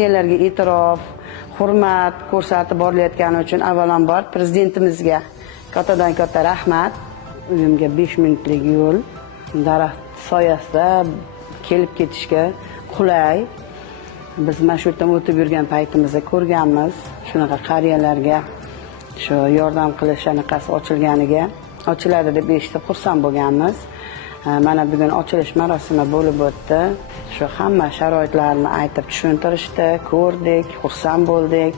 qariyalarga e'tirof, hurmat ko'rsatib borilayotgani uchun avvalambor prezidentimizga kattadan katta rahmat. Uyimga 5 minutlik yo'l, daraxt soyasida kelib ketishga qulay. Biz mana shu yerdan o'tib yurgan paytimizda ko'rganmiz. Shunaqa qariyalarga shu yordam qilish anaqasi ochiladi deb eshitib xursand bo'lganmiz. Mana bugun ochilish marosimi bo'lib o'tdi. Shu hamma sharoitlarni aytib tushuntirishdi, ko'rdik, xursand bo'ldik.